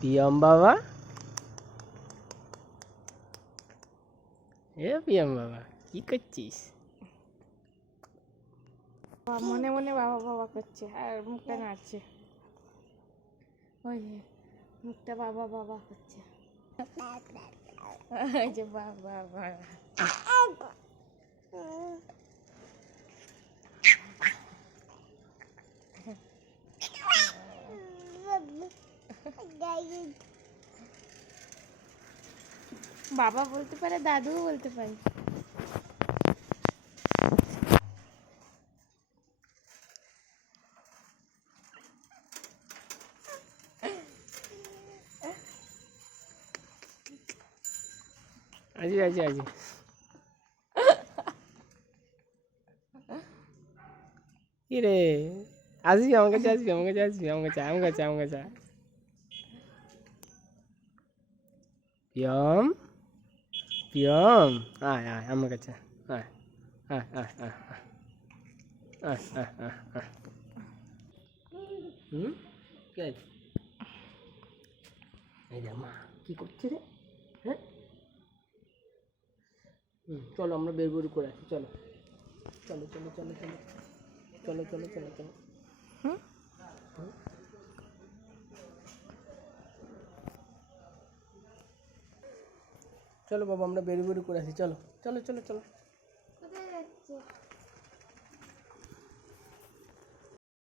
পিয়ম বাবা, এ পিয়ম বাবা কি করছিস? মনে মনে বাবা বাবা করছে আর মুখটা নাড়ছে। ওই যে মুখটা বাবা বাবা করছে। ওই যে বাবা বাবা। বাবা বলতে পারে, দাদুও বলতে পারে। আজি আজি আজি কি রে, আসবি আমার কাছে, আসবি আমার কাছে, আসবি আমার কাছে, আমার কাছে, আমার কাছে। পিয়ম পিয়ম, আয় আয় আমার কাছে, আয় আয় আয় আয় আয় আয় আয় আয়। কে? এই রে মা কি করছে রে? হ্যাঁ, চলো আমরা বের বের করে আসি, চলো চলো চলো চলো চলো চলো চলো চলো চলো। চলো বাবা আমরা বের বের করে আসি, চলো চলো চলো চলো।